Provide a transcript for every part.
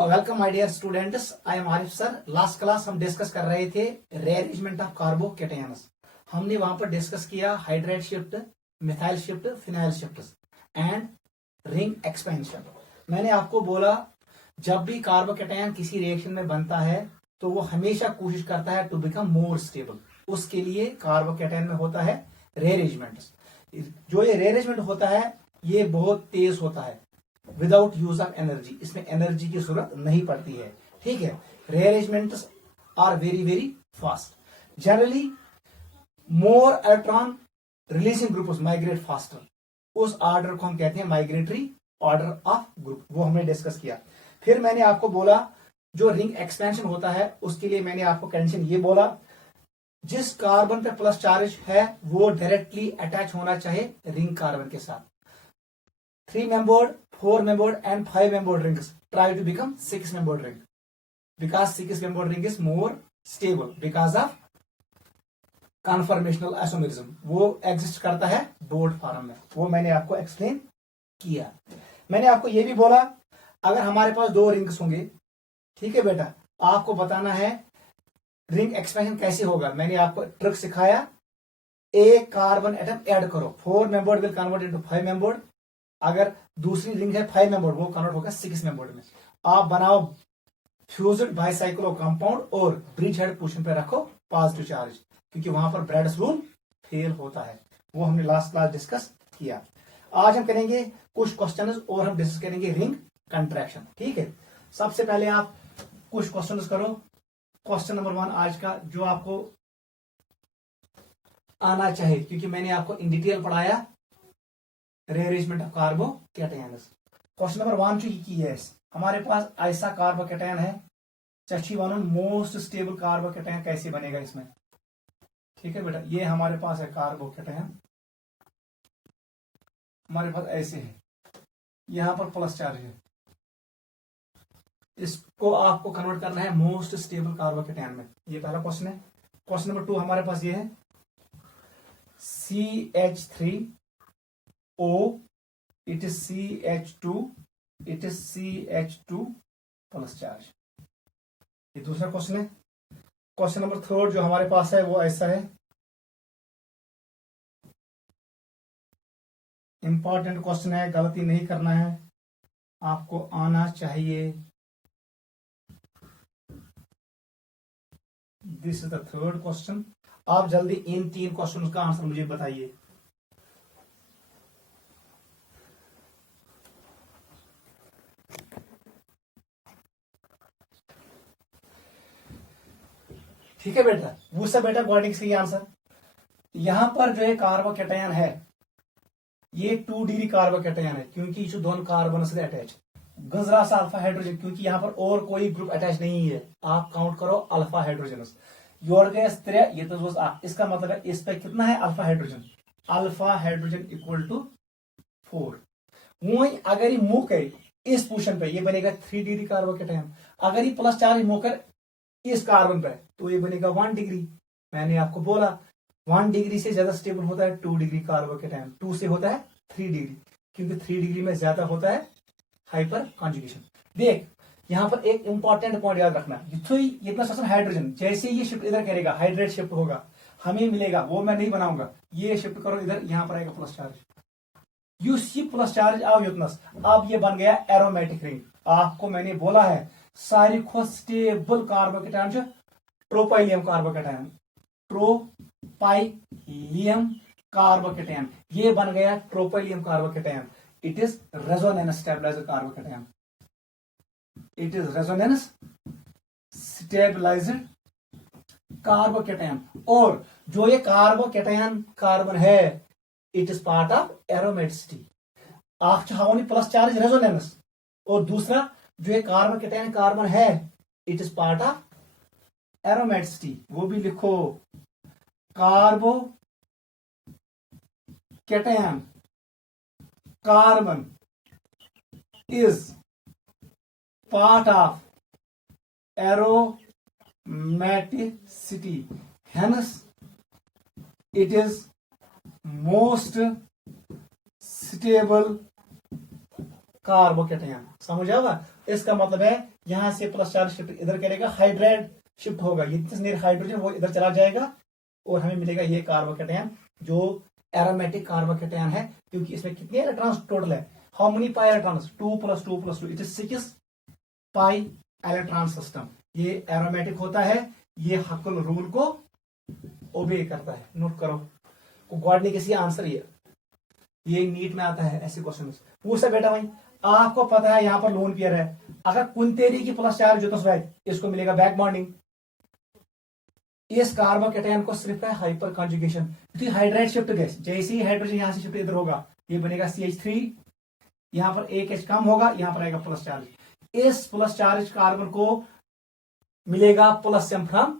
Welcome my dear students, I am Arif sir. Last class हम discuss कर रहे थे रीअरेंजमेंट ऑफ कार्बोकेटायंस। हमने वहां पर डिस्कस किया hydride shift, methyl shift, phenyl shift and ring expansion. मैंने आपको बोला जब भी कार्बोकेटायन किसी रिएक्शन में बनता है तो वो हमेशा कोशिश करता है टू बिकम मोर स्टेबल। उसके लिए कार्बोकेटायन में होता है रीअरेंजमेंट। जो ये रीअरेंजमेंट होता है ये बहुत तेज होता है, विदाउट यूज ऑफ एनर्जी। इसमें एनर्जी की जरूरत नहीं पड़ती है, ठीक है। Rearrangements are very very fast. Generally more electron releasing groups migrate faster. उस ऑर्डर को हम कहते हैं माइग्रेटरी ऑर्डर ऑफ ग्रुप। वो हमने डिस्कस किया। फिर मैंने आपको बोला जो रिंग एक्सपेंशन होता है उसके लिए मैंने आपको कंडीशन ये बोला, जिस कार्बन पे प्लस चार्ज है वो डायरेक्टली अटैच होना चाहिए रिंग कार्बन के साथ। 3 membered, 4 membered and 5 membered rings try to become 6 membered ring because 6 membered ring is more stable because of conformational isomerism। वो एग्जिस्ट करता है बोल्ट फॉर्म में। वो मैंने आपको एक्सप्लेन किया। मैंने आपको ये भी बोला अगर हमारे पास 2 रिंग्स होंगे, ठीक है बेटा, आपको बताना है रिंग एक्सपेंशन कैसे होगा। मैंने आपको ट्रिक सिखाया, एक कार्बन एटम ऐड करो, 4 membered will convert into 5 membered। अगर दूसरी रिंग है 5 membered, वो कन्वर्ट होगा 6 membered में। आप बनाओ फ्यूज्ड बाइसाइक्लो कंपाउंड और ब्रिज हेड पोजीशन पे रखो पॉजिटिव चार्ज, क्योंकि वहां पर ब्रैड्स रूल फेल होता है। वो हमने लास्ट क्लास डिस्कस किया। आज हम करेंगे कुछ क्वेश्चंस और हम डिस्कस करेंगे रिंग कंट्रैक्शन, ठीक है। सबसे पहले आप कुछ क्वेश्चंस करो। क्वेश्चन नंबर 1 आज का जो आपको आना चाहिए, क्योंकि मैंने आपको इन डिटेल पढ़ाया रीअरेंजमेंट ऑफ कार्बोकेटायंस। क्वेश्चन नंबर 1 की है, हमारे पास ऐसा कार्बोकेटायन है, चची वन मोस्ट स्टेबल कार्बोकेटायन कैसे बनेगा इसमें, ठीक है बेटा। ये हमारे पास है कार्बोकेटायन, हमारे पास ऐसे है, यहां पर प्लस चार्ज है। इसको आपको कन्वर्ट करना है मोस्ट स्टेबल कार्बोकेटायन में। ये पहला क्वेश्चन है। क्वेश्चन नंबर 2 हमारे पास ये है CH3O, it is CH2, it is CH2 plus charge. ये दूसरा क्वेश्चन है। क्वेश्चन नंबर 3 जो हमारे पास है वो ऐसा है, इंपॉर्टेंट क्वेश्चन है, गलती नहीं करना है, आपको आना चाहिए। This is the 3rd question. आप जल्दी इन 3 क्वेश्चन का आंसर मुझे बताइए। ठीक है बेटा, वो सब बेटा अकॉर्डिंग से आंसर। यहां पर जो है कार्बोकेटायन है ये 2 डिग्री कार्बोकेटायन है, क्योंकि जो दोनों कार्बन से अटैच गजरा सा अल्फा हाइड्रोजन, क्योंकि यहां पर और कोई ग्रुप अटैच नहीं है। आप काउंट करो अल्फा हाइड्रोजन योर गए 3, ये तो इसका मतलब है इस पे कितना है alpha hydrogen. Alpha hydrogen equal to 4। वही अगर ये मूव करे इस पोजीशन पे ये बनेगा 3 डिग्री कार्बोकेटायन। अगर ये प्लस चार्ज मूव कर इस कार्बन पे तो ये बनेगा 1 डिग्री। मैंने आपको बोला 1 डिग्री से ज्यादा स्टेबल होता है 2 डिग्री कार्बोकेटायन, 2 से होता है 3 डिग्री, क्योंकि 3 डिग्री में ज्यादा होता है हाइपर कॉन्जुगेशन। देख यहां पर एक इंपॉर्टेंट पॉइंट याद रखना, इतना सबसे हाइड्रोजन जैसे ये शिफ्ट इधर करेगा हाइड्रेट शिफ्ट होगा, हमें मिलेगा, वो मैं नहीं बनाऊंगा। ये शिफ्ट करो इधर, यहां पर आएगा plus charge, UC plus charge आओ युतनस। अब ये बन गया एरोमेटिक रिंग। आपको मैंने बोला है सारी खुद stable carbocation tropylium carbocation, tropylium carbocation, ये बन गया tropylium carbocation. It is resonance stabiliser carbocation, it is resonance stabiliser carbocation. और जो ये कार्बोकेटायन कार्बन है it is part of aromaticity. आप चाहो प्लस चार्ज रेजोनेंस, और दूसरा जो ये कार्बोकेटायन कार्बन है it is part of aromaticity. वो भी लिखो, carbocation carbon is part of aromaticity, hence it is most stable carbocation. समझ आएगा? इसका मतलब है यहां से प्लस चार्ज शिफ्ट इधर करेगा, हाइड्राइड शिफ्ट होगा, ये हाइड्रोजन वो इधर चला जाएगा और हमें मिलेगा ये कार्बोकेटायन जो एरोमेटिक कार्बोकेटायन है, क्योंकि इसमें कितने इलेक्ट्रॉन्स टोटल है, how many pi electrons, 2 + 2 + 2, it is 6 pi electron system. ये एरोमेटिक होता है, ये हकुल रूल को ओबे करता है। नोट करो, गॉड किसी आंसर ये नीट में आता है ऐसे क्वेश्चन पूछता बेटा भाई आपको पता है यहाँ पर लोन पेयर है, अगर कुंतेरी की प्लस चार्ज जो तो इसको मिलेगा बैक बॉन्डिंग। इस कार्बोकेटायन को सिर्फ है hyper conjugation, hydride shift gas, जैसे ही हाइड्रोजन यहां से शिफ्ट इधर होगा ये बनेगा CH3, यहां पर एक H कम होगा, यहां पर आएगा प्लस चार्ज। इस प्लस चार्ज कार्बन को मिलेगा plus M from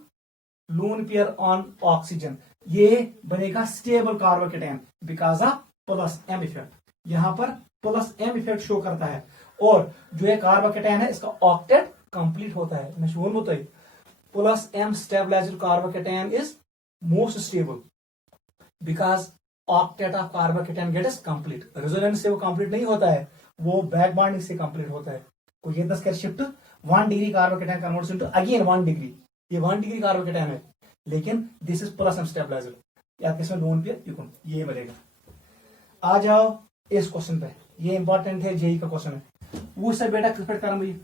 lone pair on oxygen, ये बनेगा stable carbocation because of plus M effect. यहां पर प्लस M इफेक्ट शो करता है, और जो ये कार्बोकेटायन है इसका ऑक्टेट कंप्लीट होता है। मैं शोन बताइए plus M stabilized carbocation is most stable because octet of carbocation gets complete। Resonance से वो कंप्लीट नहीं होता है, वो बैक बॉन्डिंग से कंप्लीट होता है। तो ये 10 shift 1 degree carbocation converts into again 1 degree, ये 1 डिग्री कार्बोकेटायन है, लेकिन this is plus M stabilized या किसमें लोन पे इकोन ये बनेगा। आ जाओ इस क्वेश्चन पे, ये इंपॉर्टेंट है, जेई का क्वेश्चन है। वो सब बेटा क्रिकेट करम भाई,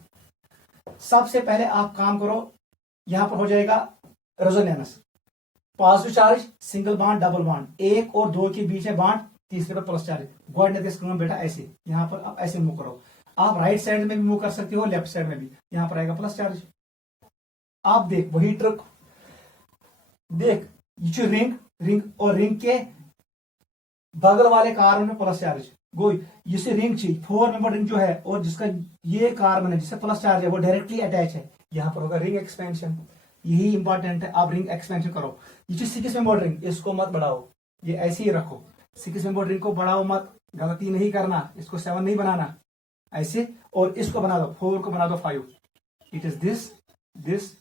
सबसे पहले आप काम करो, यहां पर हो जाएगा resonance, positive charge single bond double bond, 1 और 2 के बीच में बॉन्ड, तीसरे पर प्लस चार्ज। गॉड बेटा ऐसे यहां पर आप ऐसे मूव करो, आप राइट साइड में भी मूव कर सकते हो, लेफ्ट साइड में भी, यहां पर आएगा प्लस चार्ज। आप देख वही ट्रिक देख, ये रिंग रिंग और रिंग के बगल वाले कार्बन में प्लस चार्ज, गोई जिसे रिंग चाहिए 4 मेंबर रिंग जो है, और जिसका ये कार्बन है जिससे प्लस चार्ज है वो डायरेक्टली अटैच है, यहां पर होगा रिंग एक्सपेंशन। यही इंपॉर्टेंट है, आप रिंग एक्सपेंशन करो। ये 6 मेंबर रिंग इसको मत बढ़ाओ, ये ऐसे ही रखो, 6 मेंबर रिंग को बढ़ाओ मत, गलती नहीं करना, इसको 7 नहीं बनाना ऐसे, और इसको बना दो 4 को बना दो 5। It is this this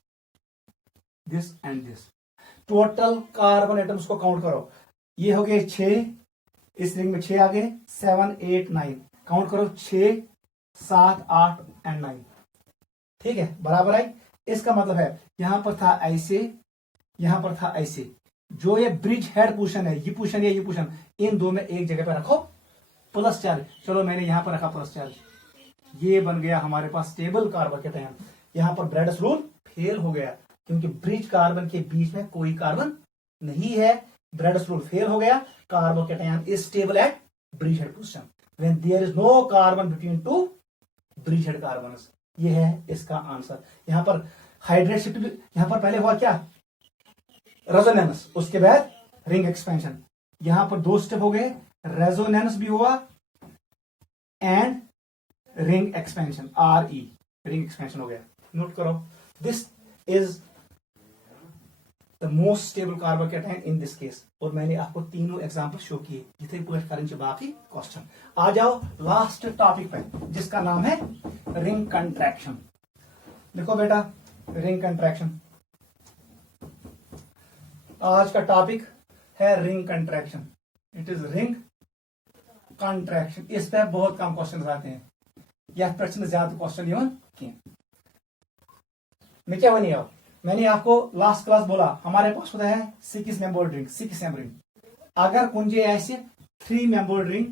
this and this. Total carbon atoms को काउंट करो, ये हो गए 6, इस रिंग में 6 आ गए, 7 8 9, काउंट करो 6 7 8 एंड 9, ठीक है बराबर है। इसका मतलब है यहां पर था ऐसे, यहां पर था ऐसे, जो ये ब्रिज हेड पोजीशन है, ये पोजीशन या ये पोजीशन, इन दो में एक जगह पे रखो प्लस चार्ज। चलो मैंने यहां पर रखा प्लस चार्ज, ये बन गया हमारे पास स्टेबल कार्बोकेटायन। यहां पर ब्रैडस रूल फेल हो गया, क्योंकि ब्रिज कार्बन के बीच में कोई कार्बन नहीं है, ब्रैडस रूल फेल हो गया। Carbocation is stable at bridge head position when there is no carbon between 2 bridge head carbons. ये है इसका आंसर। यहां पर हाइड्रेट शिफ्ट, यहां पर पहले हुआ क्या, रेजोनेंस, उसके बाद रिंग एक्सपेंशन, यहां पर 2 स्टेप हो गए, रेजोनेंस भी हुआ and ring expansion, RE ring expansion हो गया। नोट करो, this is the most stable carbocation in this case. और मैंने आपको तीनों एग्जांपल शो किए, जितने पूरे करेंगे बाकी क्वेश्चन। आ जाओ लास्ट टॉपिक पे, जिसका नाम है रिंग कंट्रैक्शन। देखो बेटा, रिंग कंट्रैक्शन आज का टॉपिक है, ring contraction. It is ring contraction. इस पर बहुत कम क्वेश्चन आते हैं, या प्रश्न ज्यादा क्वेश्चन इवन किए। मैं क्या बनी आओ, मैंने आपको लास्ट क्लास बोला हमारे पास होता है 6 मेंबर रिंग, 6 मेंबर रिंग। अगर कुंजे ऐसे 3 मेंबर रिंग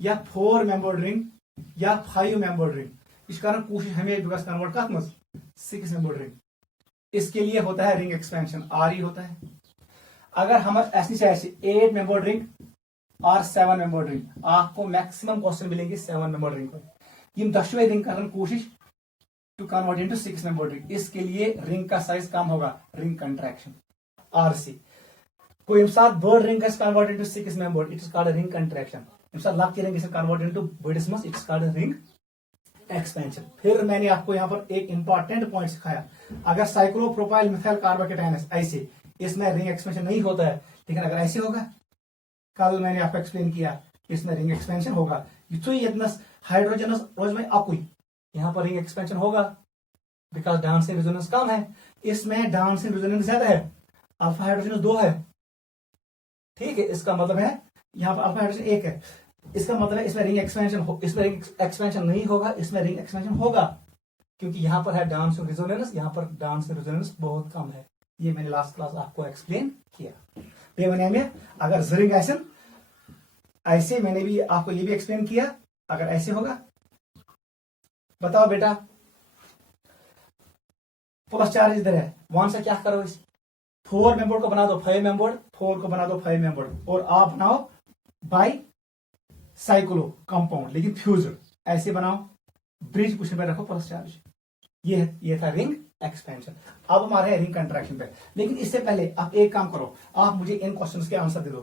या 4 मेंबर रिंग या 5 मेंबर रिंग, इस कारण कोशिश हमें बिकॉज कन्वर्ट कर 6 मेंबर रिंग। इसके लिए होता है रिंग एक्सपेंशन, RE होता है। अगर हम ऐसे से ऐसे 8 मेंबर रिंग और 7 मेंबर रिंग, आपको मैक्सिमम क्वेश्चन मिलेंगे 7 मेंबर रिंग पर। यम दशवे रिंग करने कोशिश to convert into 6 member ring, इसके लिए रिंग का साइज कम होगा, रिंग कंट्रैक्शन RC। कोई साथ बड़ रिंग का convert into 6 member, it is called ring contraction. Lucky ring is convert into बड़िस मस, it is called ring expansion. फिर मैंने आपको यहाँ पर एक इंपॉर्टेंट पॉइंट सिखाया, अगर साइक्लोप्रोपाइल मिथाइल कार्बोकेटायन ऐसे, इसमें रिंग एक्सपेंशन नहीं होता है, लेकिन अगर ऐसे होगा, कल मैंने आपको एक्सप्लेन किया, इसमें रिंग एक्सपेंशन होगा। हाइड्रोजनस रोज में अकुई, यहां पर रिंग एक्सपेंशन होगा बिकॉज डाउनस्ट्रीम रेजोनेंस कम है, इसमें डाउनस्ट्रीम रेजोनेंस ज्यादा है, अल्फा हाइड्रोजन 2 है, ठीक है। इसका मतलब है यहां पर अल्फा हाइड्रोजन 1 है, इसका मतलब है इसमें रिंग एक्सपेंशन इसमें रिंग एक्सपेंशन नहीं होगा, इसमें रिंग एक्सपेंशन होगा, क्योंकि यहाँ पर है डांस ऑफ रेजोनेंस, यहाँ पर डांस ऑफ रेजोनेंस बहुत कम है। ये मैंने लास्ट क्लास आपको एक्सप्लेन किया। बेवने में अगर रिंग ऐसे मैंने भी आपको ये भी एक्सप्लेन किया, अगर ऐसे होगा, बताओ बेटा, प्लस चार्ज इधर है, वहां से क्या करो, इस 4 मेंबर को बना दो 5 मेंबर, 4 को बना दो 5 मेंबर, और आप बनाओ बाई साइक्लो कंपाउंड, लेकिन फ्यूज्ड ऐसे बनाओ, ब्रिज पोजीशन पे रखो प्लस चार्ज। ये था रिंग एक्सपेंशन। अब हमारे हैं रिंग कंट्रैक्शन पे, लेकिन इससे पहले आप एक काम करो, आप मुझे इन क्वेश्चंस के आंसर दे दो।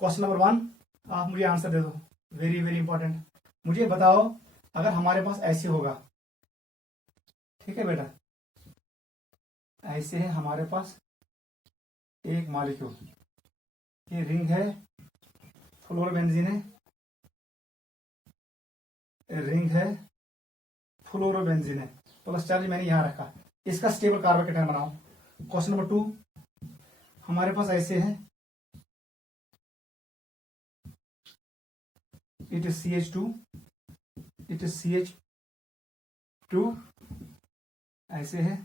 क्वेश्चन नंबर 1 आप मुझे आंसर दे दो, वेरी वेरी इंपॉर्टेंट। मुझे बताओ अगर हमारे पास ऐसे होगा, ठीक है बेटा, ऐसे है हमारे पास एक मॉलिक्यूल, ये रिंग है, फ्लोरोबेंजीन है, रिंग है, फ्लोरोबेंजीन है, प्लस चार्ज मैंने यहां रखा, इसका स्टेबल कार्बोकेटायन बनाओ। क्वेश्चन नंबर 2 हमारे पास ऐसे है, it is CH2, it is CH2, ऐसे है,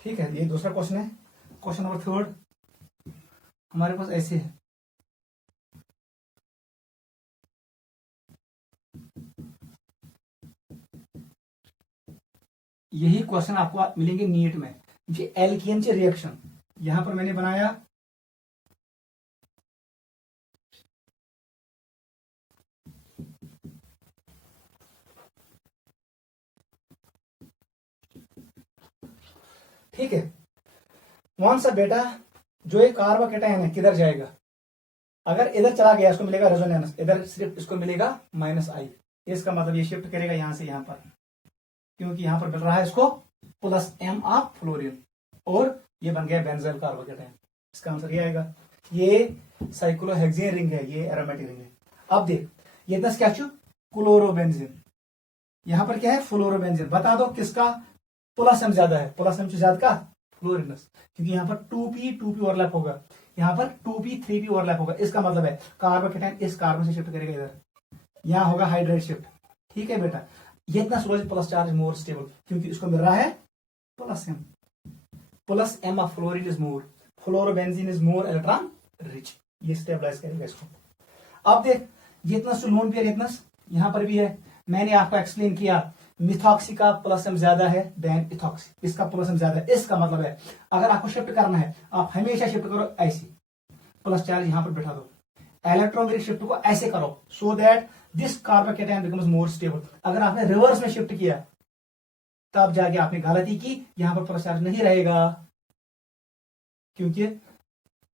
ठीक है। ये दूसरा क्वेश्चन है। क्वेश्चन नंबर 3 हमारे पास ऐसे है, यही क्वेश्चन आपको मिलेंगे नीट में, जे एल्केन चे रिएक्शन यहां पर मैंने बनाया, ठीक है। कौन सा बेटा, जो एक कार्बोकेटायन है किधर जाएगा, अगर इधर चला गया इसको मिलेगा रेजोनेंस, इधर सिर्फ इसको मिलेगा -I, इसका मतलब ये शिफ्ट करेगा यहां से यहां पर, क्योंकि यहां पर मिल रहा है इसको +M ऑफ फ्लोरीन, और ये बन गया बेंजाइल कार्बोकेटायन। इसका आंसर ये आएगा। ये साइक्लोहेक्सेन रिंग है, ये एरोमेटिक रिंग है। अब देख ये दस क्या चू क्लोरोबेंजीन, यहां पर क्या है फ्लोरोबेंजीन, बता दो किसका +M ज्यादा है, +M से ज्यादा का फ्लोरिनस, क्योंकि यहां पर 2p ओवरलैप होगा, यहां पर 2p 3p ओवरलैप होगा। इसका मतलब है कार्बोकेटायन इस कार्बन से शिफ्ट करेगा इधर, यहां होगा हाइड्रेट शिफ्ट, ठीक है बेटा। ये इतना सोच प्लस चार्ज मोर स्टेबल, क्योंकि इसको मिल रहा है +M of fluorine is more, fluorobenzene is more electron rich, ये स्टेबलाइज करेगा इसको। अब देख ये इतना लोन पेयर इतना यहां पर भी है, मैंने आपको एक्सप्लेन किया मिथॉक्सी का +M ज्यादा है देन इथॉक्सी, इसका +M ज्यादा है। इसका मतलब है अगर आपको शिफ्ट करना है आप हमेशा शिफ्ट करो ऐसे, प्लस चार्ज यहां पर बैठा दो, इलेक्ट्रॉनिक शिफ्ट को ऐसे करो so that this carbocation becomes more stable. अगर आपने रिवर्स में शिफ्ट किया तब जाके आपने गलती की, यहां पर प्लस चार्ज नहीं रहेगा, क्योंकि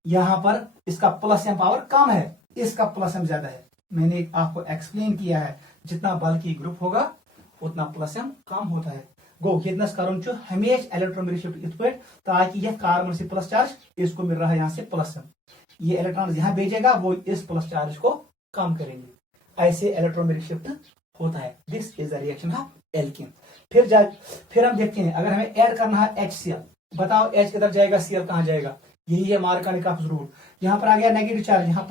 यहां पर इसका +M पावर कम है, इसका +M ज्यादा है। मैंने आपको एक्सप्लेन किया है जितना बल्कि ग्रुप होगा उतना +M कम होता है। गो ये कारण हमेश इलेक्ट्रॉन शिफ्ट इत पे, ताकि यह कार्बन से प्लस चार्ज इसको मिल रहा है यहां से +M, ये इलेक्ट्रॉन यहां भेजेगा वो इस प्लस चार्ज को कम करेंगे, ऐसे इलेक्ट्रॉन शिफ्ट होता है। This is the reaction of alkene. फिर हम देखते हैं अगर हमें ऐड करना है HCl, बताओ H किधर जाएगा, Cl कहां जाएगा, यही है मार्कोनी रूल। यहां पर आ गया नेगेटिव चार्ज, यहाँ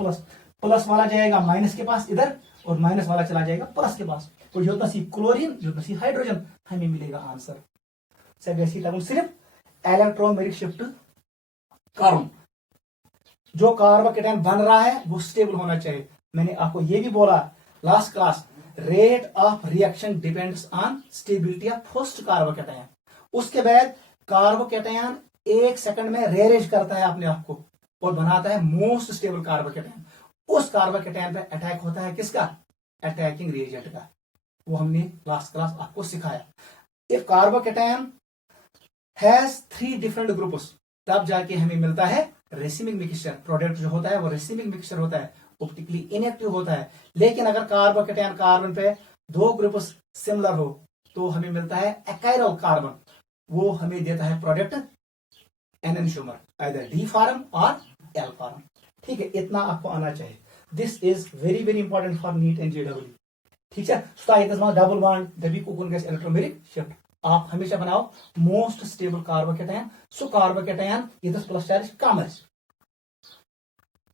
प्लस वाला जाएगा माइनस के पास इधर, और माइनस वाला चला जाएगा प्लस के पास, तो जो सी क्लोरीन जो सी हाइड्रोजन हमें मिलेगा आंसर। सिर्फ इलेक्ट्रोमेरिक शिफ्ट कार्बन जो कार्बोकेटायन बन रहा है वो स्टेबल होना चाहिए। मैंने आपको ये भी बोला last class, rate of reaction depends on stability of first carbocation. उसके बाद कार्बोकेटायन 1 सेकंड में रेरेज करता है अपने आप को और बनाता है मोस्ट स्टेबल कार्बोकेटायन। उस कार्बोकेटायन पे अटैक होता है किसका, अटैकिंग रिएजेंट का, वो हमने लास्ट क्लास आपको सिखाया। If carbocation has 3 different groups, तब जाके हमें मिलता है रेसिमिक मिक्सचर। प्रोडक्ट जो होता है वो रेसिमिक मिक्सचर होता है, ऑप्टिकली इनएक्टिव होता है। लेकिन अगर कार्बोकेटायन कार्बन पे 2 ग्रुप्स सिमिलर हो तो हमें मिलता है एकाइरल कार्बन, वो हमें देता है प्रोडक्ट एननशोमर, आइदर D फॉर्म और L फॉर्म। ठीक है, इतना आपको आना चाहिए। This is very very important for neat and JEE। ठीक है सुता ये डबल बॉन्ड दबी कुकुन गस इलेक्ट्रोमेरिक शिफ्ट आप हमेशा बनाओ मोस्ट स्टेबल कार्बोकेटायन सो कार्बोकेटायन ये प्लस चार्ज कम है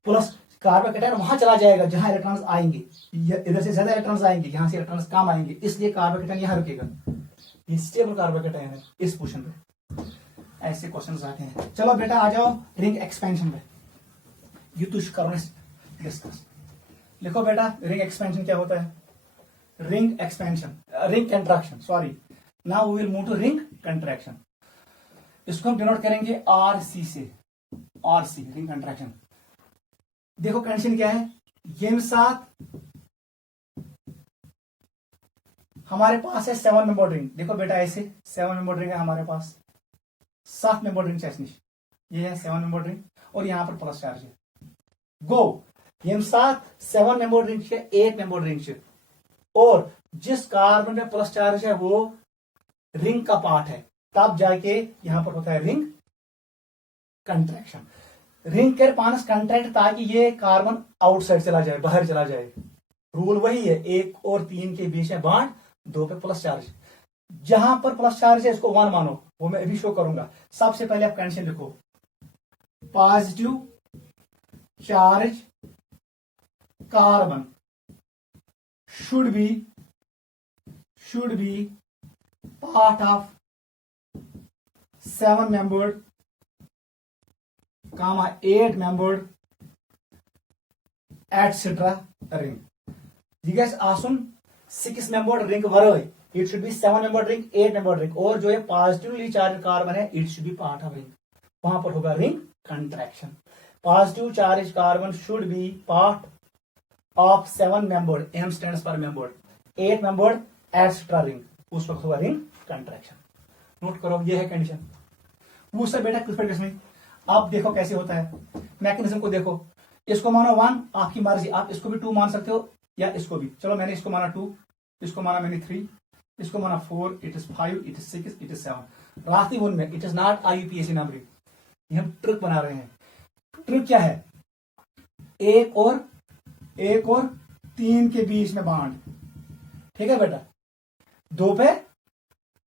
प्लस कार्बोकेटायन वहां चला जाएगा जहां इलेक्ट्रॉन्स आएंगे इधर से ज्यादा इलेक्ट्रॉन्स आएंगे यहां से इलेक्ट्रॉन्स कम आएंगे इसलिए कार्बोकेटायन यहां रुकेगा ये स्टेबल कार्बोकेटायन है इस पोजीशन पे ऐसे क्वेश्चंस आते हैं चलो बेटा आ जाओ रिंग एक्सपेंशन पे ये तुझ करो डिस्कस लिखो बेटा रिंग एक्सपेंशन क्या होता है ring expansion ring contraction sorry now we will move to ring contraction इसको हम डिनोट करेंगे आरसी से आरसी रिंग कंट्रैक्शन देखो कंडीशन क्या है ये साथ हमारे पास है 7 मेंबर रिंग देखो बेटा ऐसे 7 मेंबर रिंग है हमारे पास 7 मेंबर रिंग चेस्निश ये है 7 मेंबर रिंग और यहां पर प्लस चार्ज है गो ये साथ 7 मेंबर रिंग है 8 मेंबर रिंग और जिस कार्बन में प्लस चार्ज है वो रिंग का पार्ट है तब जाके यहां पर होता है रिंग कंट्रैक्शन रिंग के पास कंट्रैक्ट ताकि ये कार्बन आउटसाइड चला जाए बाहर चला जाए रूल वही है 1 और 3 के बीच में बॉन्ड 2 पे प्लस चार्ज जहां पर प्लस चार्ज है इसको 1 मानो वो मैं अभी शो करूंगा सबसे पहले आप कंडीशन लिखो positive charge carbon should be part of 7 membered comma 8 membered etc ring you guys आसुन 6 membered ring वरय it should be 7 membered ring 8 membered ring और जो ये पॉजिटिवली चार्ज कार्बन है it should be part of ring वहां पर होगा ring contraction positive charge carbon should be part of 7 membered m stands for membered 8 membered etc ring उस वक्त होगा रिंग कंट्रैक्शन नोट करो ये है कंडीशन वो सब बेटा कुछ पर नहीं अब देखो कैसे होता है मैकेनिज्म को देखो इसको मानो 1 आपकी मर्जी आप इसको भी 2 मान सकते हो या इसको भी चलो मैंने इसको माना 2 इसको माना मैंने 3 इसको माना 4 it is 5 it is 6 it is 7 रास्ते उनमें इट इज नॉट आईयूपीएससी नंबरिंग ये हम ट्रिक बना रहे हैं ट्रिक क्या है एक और 3 के बीच में बांड ठीक है बेटा 2 पे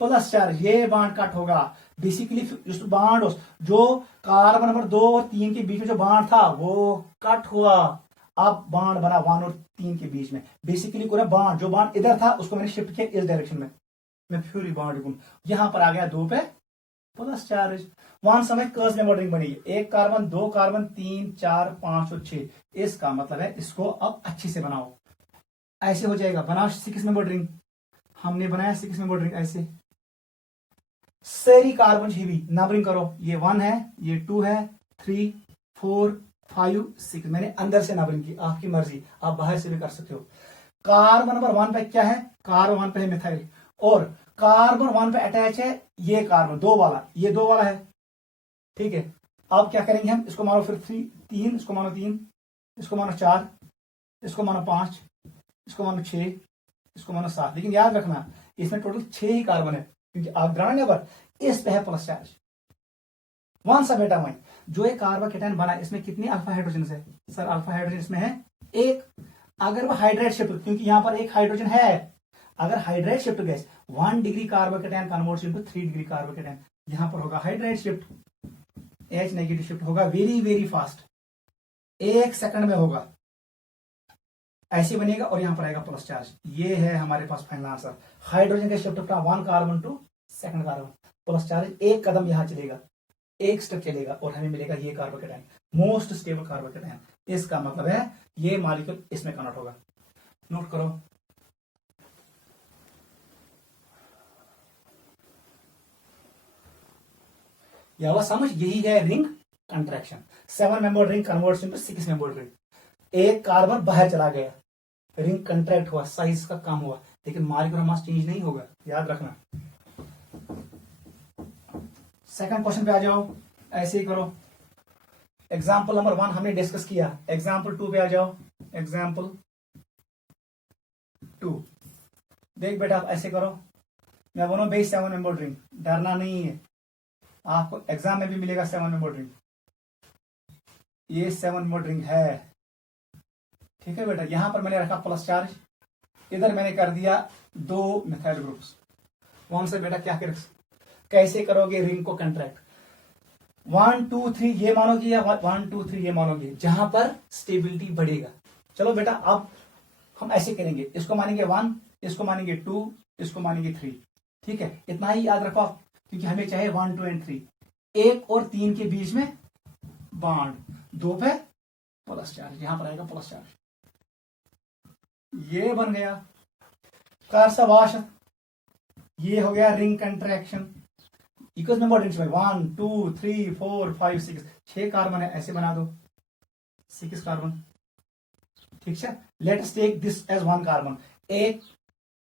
प्लस चार्ज ये बांड कट होगा बेसिकली उस बांड जो कार्बन नंबर 2 और 3 के बीच में जो बांड था वो कट हुआ अब बांड बना 1 और 3 के बीच में बेसिकली पूरा बांड जो बांड इधर था उसको मैंने शिफ्ट किया इस डायरेक्शन में मैं फ्यूरी बांड यहां पर आ गया 2 पे प्लस चार्ज वन समय कर्स में रिंग बनी 1 कार्बन 2 कार्बन 3 4 5 और 6 इसका मतलब है इसको अब अच्छे से बनाओ ऐसे हो जाएगा बनाओ 6 मेंबर रिंग हमने बनाया 6 मेंबर रिंग ऐसे सारी कार्बन भी नंबरिंग करो ये 1 है ये 2 है 3 4 5 6 मैंने अंदर से नंबरिंग की आपकी मर्जी आप बाहर से भी कर सकते हो कार्बन नंबर 1 पे क्या है कार्बन 1 पे है मिथाइल और कार्बन 1 पे अटैच है ये कार्बन 2 वाला ये 2 वाला है ठीक है अब क्या करेंगे हम इसको मानो फिर 3 इसको मानो 3 इसको मानो 4 इसको मानो 5 इसको मानो 6 इसको मानो 7 लेकिन याद रखना इसमें टोटल 6 ही कार्बन है क्योंकि आप ग्राउंड नंबर इस पे है प्लस चार्ज वन सा बेटा वन जो एक कार्बोकेटायन बना इसमें कितनी अल्फा हाइड्रोजन है सर अल्फा हाइड्रोजन इसमें है 1 अगर वो हाइड्राइड शिफ्ट क्योंकि यहां पर एक हाइड्रोजन है अगर hydride shift gas 1 degree carbocation converts into 3 degree carbocation यहां पर होगा hydride shift H negative shift होगा वेरी वेरी फास्ट 1 सेकंड में होगा ऐसे बनेगा और यहां पर आएगा प्लस चार्ज ये है हमारे पास फाइनल आंसर हाइड्रोजन का shift from 1 carbon to 2nd carbon plus charge 1 कदम यहां चलेगा 1 स्टेप चलेगा और हमें मिलेगा ये कार्बोकेटायन मोस्ट स्टेबल कार्बोकेटायन इसका मतलब है ये मॉलिक्यूल इसमें कन्वर्ट होगा नोट करो यह समझ यही है ring contraction 7 member ring converts into 6 member ring एक कार्बन बाहर चला गया रिंग कंट्रैक्ट हुआ साइज का कम हुआ लेकिन मॉलिक्यूलर मास चेंज नहीं होगा याद रखना सेकंड क्वेश्चन पे आ जाओ ऐसे ही करो एग्जाम्पल नंबर 1 हमने डिस्कस किया एग्जाम्पल 2 पे आ जाओ एग्जाम्पल 2 देख बेटा आप ऐसे करो मैं बोलूं भाई 7 मेंबर रिंग डरना नहीं है आपको एग्जाम में भी मिलेगा 7 मेंबर रिंग ये 7 मेंबर रिंग है ठीक है बेटा यहां पर मैंने रखा प्लस चार्ज इधर मैंने कर दिया 2 मिथाइल ग्रुप्स। वहां से बेटा क्या कर, कैसे करोगे रिंग को कंट्रैक्ट? 1 2 3 ये मानोगे या 1 2 3 ये मानोगे, जहां पर स्टेबिलिटी बढ़ेगा। चलो बेटा अब हम ऐसे करेंगे, इसको मानेंगे 1, इसको मानेंगे 2, इसको मानेंगे 3। ठीक है, इतना ही याद रखो क्योंकि हमें चाहिए 1 2 एंड 3। 1 और 3 के बीच में बॉन्ड, 2 पे प्लस चार्ज, यहां पर आएगा प्लस चार्ज। ये बन गया कारसावाश, ये हो गया ring contraction. Equal number rings में 1 2 3 4 5 6 6 कार्बन है, ऐसे बना दो 6 कार्बन। ठीक है, let us take this as 1 carbon, एक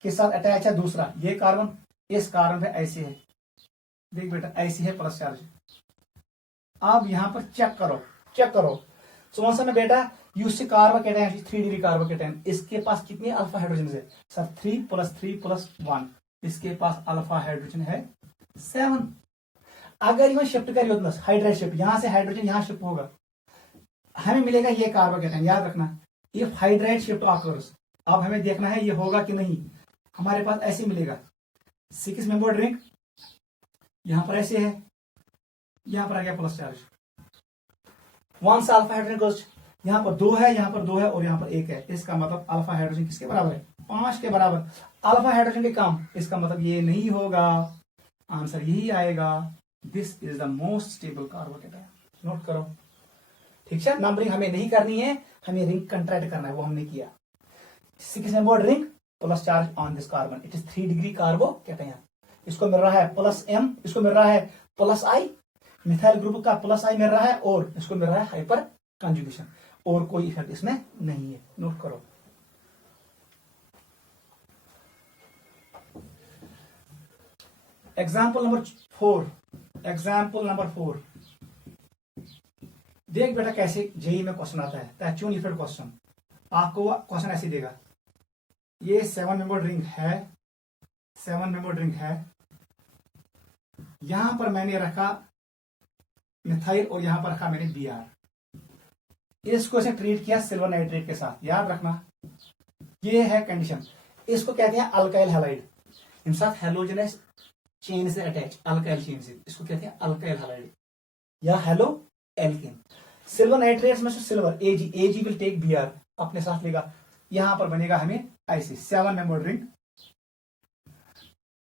के साथ अटैच है दूसरा, ये कार्बन इस कार्बन पे ऐसे है, देख बेटा ऐसे है प्लस चार्ज। अब यहां पर चेक करो सुमन में बेटा यूसी कार्बोकेटायन 3 डिग्री कार्बोकेटायन, इसके पास कितने अल्फा हाइड्रोजन है सर? 3 + 3 + 1, इसके पास अल्फा हाइड्रोजन है 7। अगर यह शिफ्ट करिए हाइड्राइड शिफ्ट, यहां से हाइड्रोजन यहां शिफ्ट होगा, हमें मिलेगा ये कार्बोकेटायन। याद रखना इफ हाइड्राइड शिफ्ट ऑकर्स, अब हमें देखना है ये होगा कि नहीं। हमारे पास ऐसे मिलेगा 6 मेंबर रिंग, यहां पर ऐसे है, यहां पर आ गया प्लस चार्ज। 1 से अल्फा हाइड्रोजन गोज, यहां पर 2 है, यहां पर 2 है और यहां पर 1 है, इसका मतलब अल्फा हाइड्रोजन किसके बराबर है? 5 के बराबर। अल्फा हाइड्रोजन के कम, इसका मतलब ये नहीं होगा, आंसर यही आएगा। This is the most stable carbocation. Note करो, ठीक है। नंबरिंग हमें नहीं करनी है, हमें रिंग कंट्रैक्ट करना है, वो हमने किया। 6 membered ring, plus charge on this carbon, it is 3 degree carbocation. इसको मिल रहा है +M, इसको मिल रहा है +I, मिथाइल ग्रुप का +I मिल रहा है, और इसको मिल रहा है हाइपर कंजुगेशन, और कोई इफेक्ट इसमें नहीं है। नोट करो। Example number 4। देख बेटा कैसे जेई में क्वेश्चन आता है, पैचून इफेक्ट क्वेश्चन। आपको क्वेश्चन ऐसे देगा, ये 7 मेंबर रिंग है, 7 मेंबर रिंग है, यहां पर मैंने रखा मिथाइल और यहां पर रखा मैंने Br, इसको ऐसे ट्रीट किया सिल्वर नाइट्रेट के साथ। याद रखना ये है कंडीशन, इसको कहते हैं अल्काइल हैलाइड, इनके साथ हेलोजनस चेन से अटैच, अल्काइल चेन से, इसको कहते हैं अल्काइल हैलाइड या हेलो एल्केन। सिल्वर नाइट्रेट में से silver Ag will take Br, अपने साथ लेगा, यहां पर बनेगा हमें ऐसे 7 मेंबर रिंग,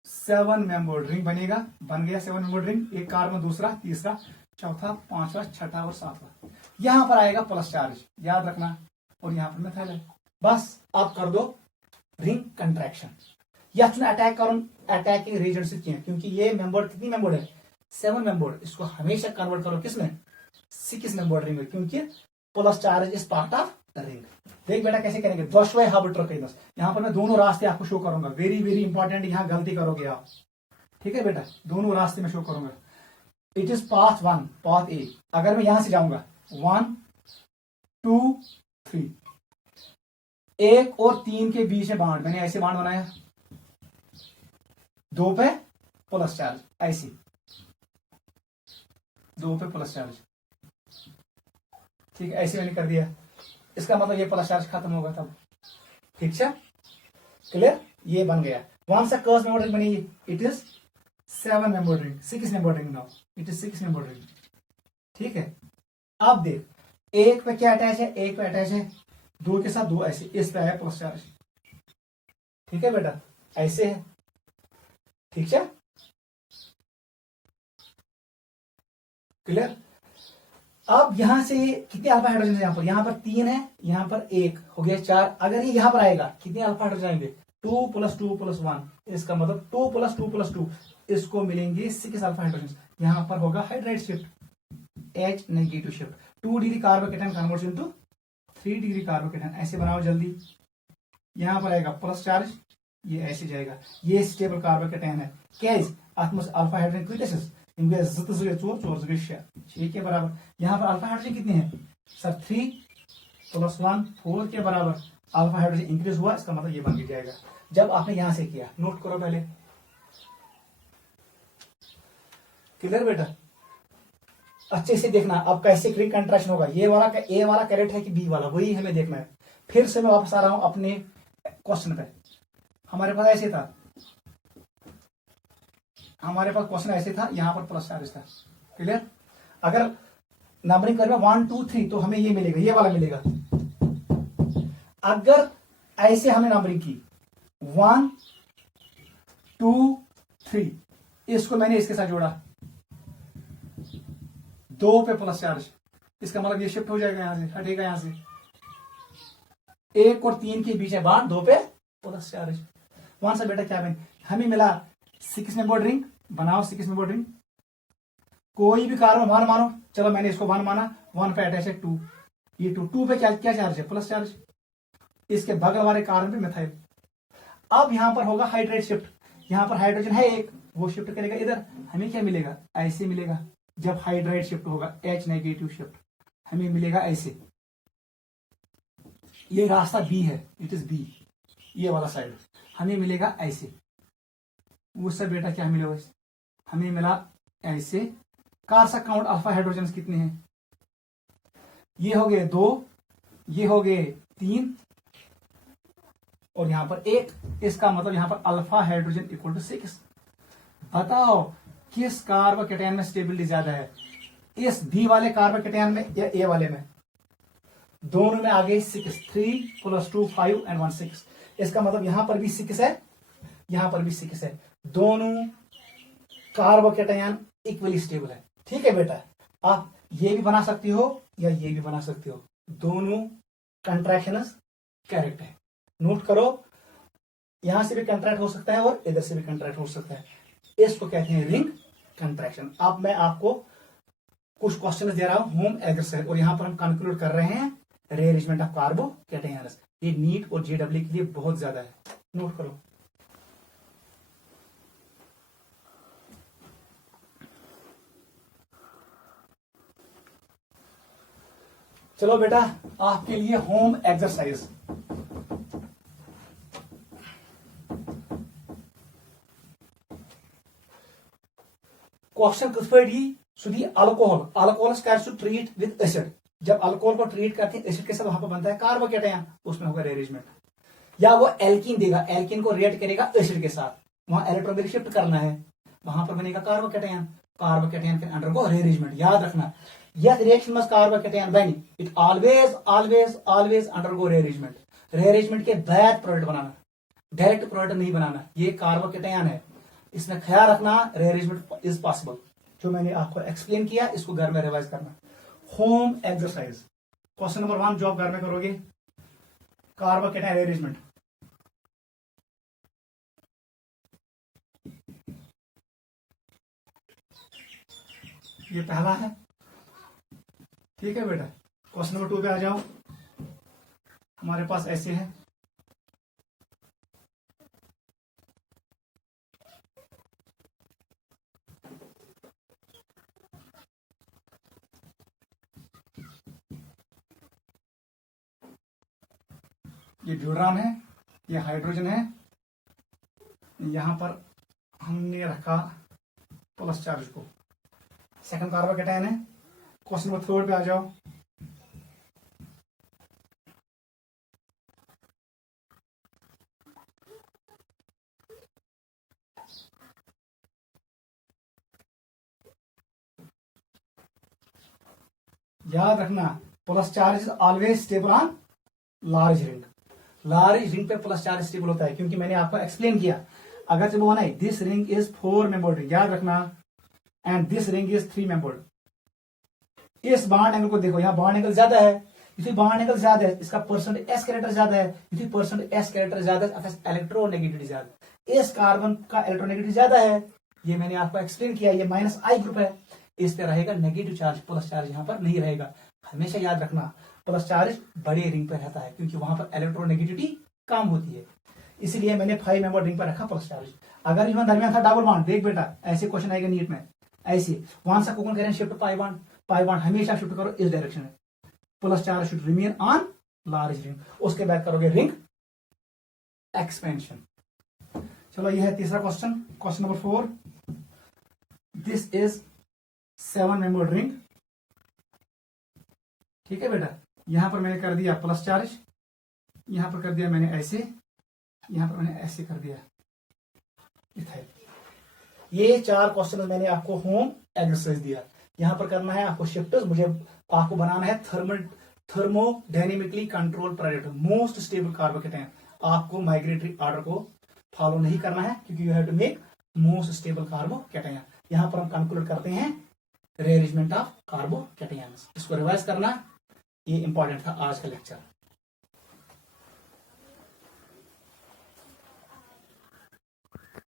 7 मेंबर रिंग बनेगा, बन गया 7 मेंबर रिंग, एक कार्बन, दूसरा, तीसरा, चौथा, पांचवा, छठा और सातवां। यहां पर आएगा प्लस चार्ज, याद रखना, और यहां पर मिथाइल है। बस आप कर दो रिंग कंट्रैक्शन। या अटैक करो, अटैकिंग रीजन से किया, क्योंकि ये मेंबर कितनी मेंबर है? 7 मेंबर। इसको हमेशा कन्वर्ट करो किसमें? 6 मेंबर रिंग में, क्योंकि plus charge is part of the ring. देख बेटा कैसे करेंगे, यहाँ पर मैं दोनों रास्ते आपको शो करूंगा, वेरी वेरी इंपॉर्टेंट, यहाँ गलती करोगे आप। ठीक है बेटा, दोनों रास्ते में शो करूंगा। इट इज पाथ 1, पाथ ए। अगर मैं यहां से जाऊंगा 1 2 3, 1 और 3 के बीच में बांड, मैंने ऐसे बांड बनाया, 2 पे प्लस चार्ज, ऐसे 2 पे प्लस चार्ज, ठीक है, ऐसे मैंने कर दिया। इसका मतलब ये प्लस चार्ज खत्म होगा तब, ठीक है, क्लियर। ये बन गया। वहां से कर्स मेंबर रिंग बनी, it is 7 member ring, 6 member ring now, it is 6 member ring. ठीक है, अब देख, एक पे क्या अटैच है? एक पे अटैच है 2 के साथ 2, ऐसे, इस पे है प्लस चार्ज। ठीक है बेटा, ऐसे है, ठीक है, क्लियर। अब यहां से कितने अल्फा हाइड्रोजन है? यहां पर 3 है, यहां पर 1 हो गया 4। अगर ये यहां पर आएगा, कितने अल्फा हाइड्रोजन आएंगे? 2 + 2 + 1, इसका मतलब 2 + 2 + 2, इसको मिलेंगे 6 अल्फा हाइड्रोजन। यहां पर होगा hydride shift, H negative shift, 2 degree carbocation converts into 3 degree carbocation. ऐसे बनाओ जल्दी, यहां पर आएगा प्लस चार्ज, ये ऐसे जाएगा, ये स्टेबल कार्बोकेटायन है। कैसे? अल्फा हाइड्रोजन क्विटेसिस, इनके 4 4 6 के बराबर। यहां पर अल्फा हाइड्रोजन कितने हैं सर? 3 + 1 4 के बराबर। अल्फा हाइड्रोजन इंक्रीज हुआ, इसका मतलब ये बन के जाएगा जब आपने यहां से किया। नोट करो पहले, क्लियर बेटा, अच्छे से देखना। अब कैसे रिंग कंट्रैक्शन होगा, ये वाला ए वाला करेक्ट है कि बी वाला, वही हमें देखना है। फिर से मैं वापस आ रहा हूं अपने क्वेश्चन पे। हमारे पास ऐसे था, हमारे पास क्वेश्चन ऐसे था, यहां पर प्लस चार्ज था। क्लियर? अगर नंबरिंग करें 1 2 3 तो हमें ये मिलेगा, ये वाला मिलेगा। अगर ऐसे हमने नंबरिंग की 1 2 3, इसको मैंने इसके साथ जोड़ा, 2 पे प्लस चार्ज, इसका मतलब ये शिफ्ट हो जाएगा, यहां से हटेगा, यहां से 1 और 3 के बीच है बार, 2 पे प्लस चार्ज। वहां से बेटा क्या बने, हमें मिला 6 मेंबर्ड रिंग। बनाओ 6 मेंबर्ड रिंग, कोई भी कार्बन 1 मानो, चलो मैंने इसको 1 माना, 1 पे अटैच है 2, ये 2 पे क्या क्या चार्ज है, प्लस चार्ज। इसके बगल वाले कार्बन पे मिथाइल। अब यहां पर होगा हाइड्रेट शिफ्ट, यहां पर हाइड्रोजन है एक, वो शिफ्ट करेगा इधर, हमें क्या मिलेगा, ऐसे मिलेगा। जब हाइड्राइड शिफ्ट होगा, H नेगेटिव शिफ्ट, हमें मिलेगा ऐसे। ये रास्ता बी है, इट इज बी, ये वाला साइड हमें मिलेगा ऐसे। उससे बेटा क्या मिलेगा, हमें मिला ऐसे। कार्सा काउंट अल्फा हाइड्रोजन कितने हैं, ये हो गए 2, ये हो गए 3 और यहां पर 1। इसका मतलब यहां पर अल्फा हाइड्रोजन इक्वल टू 6। बताओ किस कार्बोकेटायन में स्टेबिलिटी ज्यादा है, इस बी वाले कार्बोकेटायन में या ए वाले में? दोनों में आगे 6, 3 + 2 5 and 1 6। इसका मतलब यहां पर भी 6 है, यहां पर भी 6 है। दोनों कार्बोकेटायन इक्वली स्टेबल है। ठीक है बेटा, आप ये भी बना सकती हो या ये भी बना सकते हो, दोनों कंट्रैक्शंस करेक्ट है। नोट करो, यहां से भी कंट्रैक्ट हो सकता है और इधर से भी कंट्रैक्ट हो सकता है, इसको कहते हैं रिंग कंट्रैक्शन। अब मैं आपको कुछ क्वेश्चन दे रहा हूं होम एक्सरसाइज, और यहां पर हम कंक्लूड कर रहे हैं रीअरेंजमेंट ऑफ कार्बोकेटायंस। ये नीट और जेडब्ल्यू के लिए बहुत ज्यादा है, नोट करो। चलो बेटा, आपके लिए होम एक्सरसाइज। क्वेश्चन किस पर सुधी alcohol, alcohol case to treat with acid. जब अल्कोहल को ट्रीट करते हैं एसिड के साथ, वहां पर बनता है कार्बोकेटायन, उसमें होगा रीअरेंजमेंट। या वो एल्कीन देगा, एल्कीन को रिएक्ट करेगा एसिड के साथ, वहां इलेक्ट्रॉन शिफ्ट करना है, वहां पर बनेगा carbocation. Carbocation can undergo rearrangement. याद रखना, यह reaction must carbocation when it always undergo rearrangement. Rearrangement के बाद प्रोडक्ट बनाना, डायरेक्ट प्रोडक्ट नहीं बनाना। ये कार्बोकेटायन है, इसमें ख्याल रखना रीअरेंजमेंट इज पॉसिबल। जो मैंने आपको एक्सप्लेन किया, इसको घर में रिवाइज करना। होम एक्सरसाइज क्वेश्चन नंबर 1 जो आप घर में करोगे, कार्बोकेटायन रीअरेंजमेंट। ये पहला है, ठीक है बेटा। क्वेश्चन नंबर 2 पे आ जाओ, हमारे पास ऐसे है। ये ड्यूड्राम है, ये हाइड्रोजन है, यहां पर हमने रखा प्लस चार्ज को, सेकंड कार्बोकेटायन है। क्वेश्चन नंबर 3 पे आ जाओ। याद रखना, plus charge is always stable on large ring. Large ring पे प्लस चार्ज स्टेबल होता है, क्योंकि मैंने आपको एक्सप्लेन किया। अगर जब बोला है this ring is 4 membered ring, याद रखना, and this ring is 3 membered. इस बॉन्ड एंगल को देखो, यहां बॉन्ड एंगल ज्यादा है, इसी बॉन्ड एंगल ज्यादा है, इसका परसेंट एस कैरेक्टर ज्यादा है, इसी परसेंट एस कैरेक्टर ज्यादा है, इलेक्ट्रोनेगेटिविटी ज्यादा। इस कार्बन का इलेक्ट्रोनेगेटिविटी ज्यादा है, ये मैंने आपको एक्सप्लेन किया। ये -I ग्रुप है, इस पे रहेगा नेगेटिव चार्ज, प्लस चार्ज यहां पर नहीं रहेगा। हमेशा याद रखना, प्लस चार्ज बड़े रिंग पर रहता है, क्योंकि वहां पर इलेक्ट्रोनेगेटिविटी कम होती है, इसलिए मैंने 5 मेंबर रिंग पर रखा प्लस चार्ज। अगर यहाँ दरमियान था डबल बॉन्ड, देख बेटा ऐसे क्वेश्चन आएगा नीट में, ऐसे वहां से कौन करें शिफ्ट पाई बॉन्ड हमेशा शिफ्ट करो इस डायरेक्शन में। Plus charge should remain on large ring, उसके बाद करोगे रिंग एक्सपेंशन। चलो ये है तीसरा question, question number 4। This is 7 member ring, ठीक है बेटा। यहां पर मैंने कर दिया प्लस चार्ज, यहां पर कर दिया मैंने ऐसे, यहाँ पर मैंने ऐसे कर दिया मिथाइल। ये 4 क्वेश्चन मैंने आपको होम एक्सरसाइज दिया। यहाँ पर करना है आपको शिफ्ट, मुझे आपको बनाना है thermodynamically control product most stable carbocation. आपको माइग्रेटरी ऑर्डर को फॉलो नहीं करना है क्योंकि you have to make most stable carbocation. यहाँ पर हम कंक्लूड करते हैं रीअरेंजमेंट ऑफ कार्बोकेटायंस। इसको रिवाइज करना, ये इंपॉर्टेंट था आज का लेक्चर।